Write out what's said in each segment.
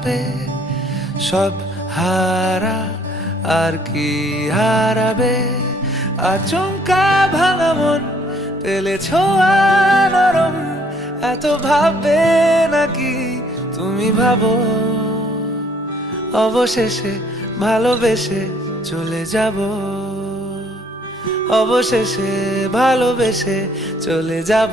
কাঁপে, সব হারা আর কি হারাবে। আচমকা ভাঙা মন পেলে ছোঁয়া নরম, এত ভাববে নাকি তুমি ভাবো। অবশেষে ভালোবেসে চলে যাব, অবশেষে ভালোবেসে চলে যাব।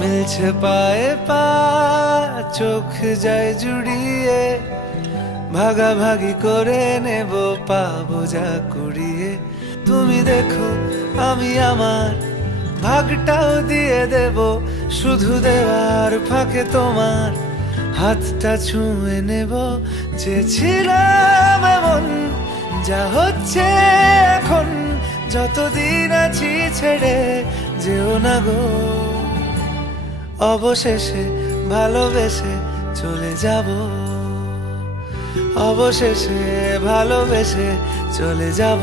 মিলছে পায়ে পা, চোখ যায় জুড়িয়ে, ভাগাভাগি করে নেব পাবো যা কুড়িয়ে। তুমি দেখো আমি আমার ভাগটাও দিয়ে দেব, শুধু দেওয়ার ফাঁকে তোমার হাতটা ছুঁয়ে নেব। চেয়েছিলাম এমন, যা হচ্ছে এখন, যতদিন আছি ছেড়ে যেও না গো। অবশেষে ভালোবেসে চলে যাব, অবশেষে ভালোবেসে চলে যাব।